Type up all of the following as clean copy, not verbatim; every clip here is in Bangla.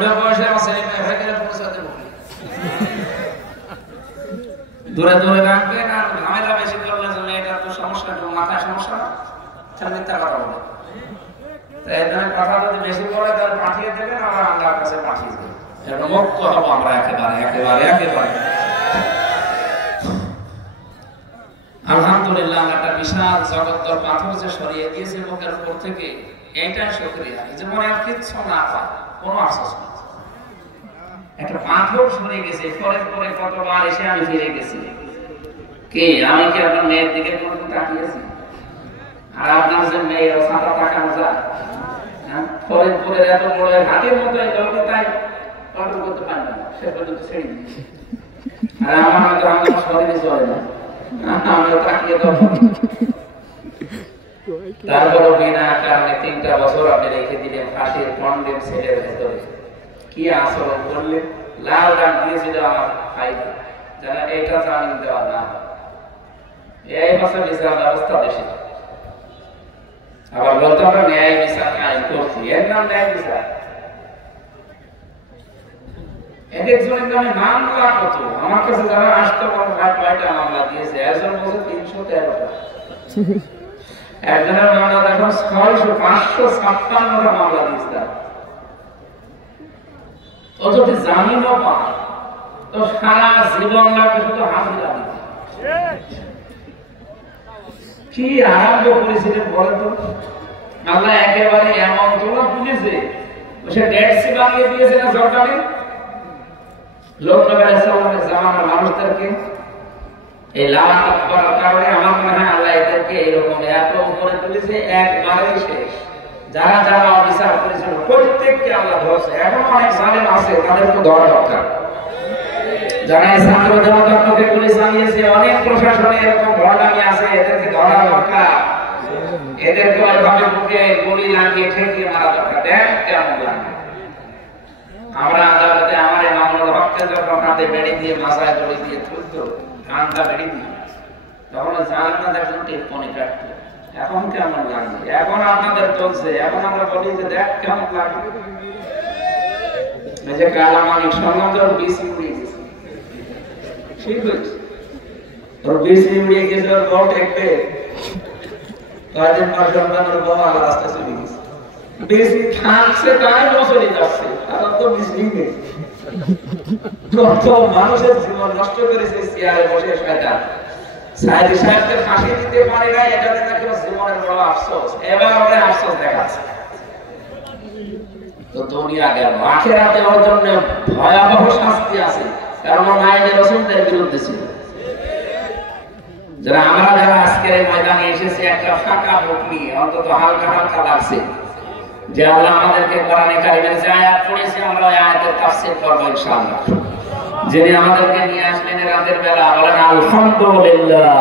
বুড়ো বয়সে আমার ছেলে মেয়ে হয়ে গেলে পৌঁছাতে বলি দূরে দূরে রাখবেন আর ঝামেলা বেশি করলে যে মেয়েটার তো সমস্যা, মাথায় সমস্যা না, মিথ্যা কথা বলে। তাই কথা যদি বেশি পড়ে তাহলে পাঠিয়ে দেবেন, আমরা আল্লাহর কাছে পাঠিয়ে দেবেন, এটা মুক্ত হবো আমরা একেবারে একেবারে একেবারে। আলহামদুলিল্লাহ, একটা বিশাল জগত্তর পাথর যে সরিয়ে দিয়েছে বুকের উপর থেকে, এইটাই শুকরিয়া। এই যে মনে আর কিচ্ছু না পায়, কোনো আফসোস নেই। একটা পাথর সরিয়ে গেছে, পরে পরে কতবার এসে আমি ফিরে গেছি। কে আমি কি আপনার মেয়ের দিকে কোনো তাকিয়েছি? আর আপনার যে মেয়ের সাঁতা তাকানো যায়? পরে পরে এত বড় হাতের মতো এই দলকে তাই কন্ট্রোল করতে পারি না, সে পর্যন্ত ছেড়ে দিয়েছি। আর আমার হয়তো আমার শরীরে চলে না, আমিও তাকিয়ে তখন। তারপর বিনা কারণে 3টা বছর আপনি রেখে দিলেন ফাঁসির কন্ডেম সেলের ভেতরে। কি আচরণ করলেন? লাল ডাক দিয়েছিল আমার ভাইকে, যারা এটা জামিন দেওয়া না, এই ভাষা বিচার ব্যবস্থা দেশে। আবার বলতে আমরা ন্যায় বিচার আইন করছি, এর নাম ন্যায় বিচার। এক একজনের নামে মামলা কত, আমার কাছে যারা আসতো কয়টা মামলা দিয়েছে, একজন বলছে 313টা, একজনের মামলা দেখুন 556টা মামলা দিয়েছে। ও যদি জামিনও পায় তো সারা জীবন লাগবে শুধু হাজিরা দিতে। কি আরম্ভ করেছিলেন বলেন তো? আল্লাহ একেবারে এমন তোলা তুলেছে, সে ডেট সি বানিয়ে দিয়েছে না সরকারে। লোক জামানার মানুষদেরকে এই লাভ করার কারণে আমার মনে হয় আল্লাহ এদেরকে এরকম এত উপরে তুলেছে, একবারেই শেষ। যারা যারা অবিচার করেছিল প্রত্যেককে আল্লাহ ধরছে। এখন অনেক জালেম আছে, তাদেরকে ধরা দরকার। যারা ছাত্র জনতাকে পুলিশ আনিয়েছে, অনেক প্রশাসনে এরকম ভণ্ডামি আছে, এদেরকে ধরা দরকার। এদেরকে ওইভাবে বুকে গুলি লাগিয়ে ঠেকিয়ে মারা দরকার। দেখ কেমন লাগে। আমরা আদালতে আমার এই মামলার হককে যখন হাতে বেড়ে দিয়ে মাথায় দড়ি দিয়ে তুলতো, কানটা বেড়ে দিয়ে, তখন জানেন না দেখুন টিপ্পনি কাটতো। এখন কেমন লাগবে? এখন আপনাদের চলছে, এখন আমরা বলি যে দেখ কেমন লাগবে। এই যে কালামানিক সমাজের বেশি উড়িয়ে গেছে, ঠিক হয়েছে, ওর বেশি উড়িয়ে গেছে, ওর বউ দেখবে কয়েকদিন পর সন্তানের বউ আলাদা রাস্তা চলে গেছে। বেশি থাকছে তাই বছরই যাচ্ছে, কারণ তো বেশি নেই। কত মানুষের জীবন নষ্ট করেছে চেয়ারে বসে শয়তান। সাইদি সাহেবকে ফাঁসি দিতে পারে না, এটাতে নাকি জীবনের বড় আফসোস। এবার আমরা আফসোস দেখাচ্ছি। তো দুনিয়া গেল, আখিরাতে ওর জন্য ভয়াবহ শাস্তি আছে, কারণ নায়েবে রাসূলদের বিরুদ্ধে ছিল। যারা যারা আজকের এই ময়দানে এসেছে একটা ফাঁকা বুক নিয়ে, অন্তত হালকা হালকা লাগছে যে আল্লাহ আমাদেরকে কোরআনে কারিমের যে আয়াত পড়েছে, আমরা ওই আয়াতের তাফসীর করব ইনশাআল্লাহ। যিনি আমাদেরকে নিয়ে আসলেন রাতের বেলা, বলেন আলহামদুলিল্লাহ।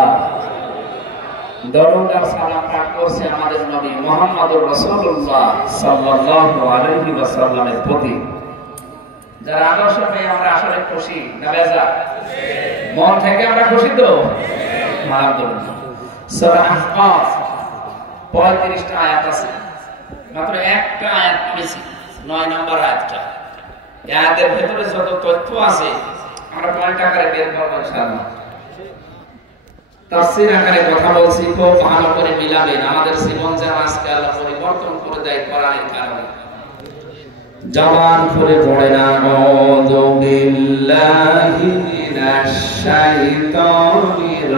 দরুদ আর সালাম পাঠ করছে আমাদের নবী মুহাম্মদুর রাসূলুল্লাহ সাল্লাল্লাহু আলাইহি ওয়াসাল্লামের প্রতি। যারা আদর্শ পেয়ে আমরা আসলে খুশি না বেজার? মন থেকে আমরা খুশি তো? আলহামদুলিল্লাহ। সূরা আহকাফ 35টা আয়াত আছে, মাত্র একটা আয়াত পড়েছি, 9 নম্বর আয়াতটা। এই আয়াতের ভিতরে যত তথ্য আছে আমরা পয়েন্ট আকারে বের করব ইনশাআল্লাহ। তাফসীর আকারে কথা বলছি, খুব ভালো করে মিলাবেন। আমাদের জীবন যেন আজকে আল্লাহ পরিবর্তন করে দেয় কোরআনের কারণে। জবান খুলে পড়ে না আউযু বিল্লাহি মিনাশ শাইতানির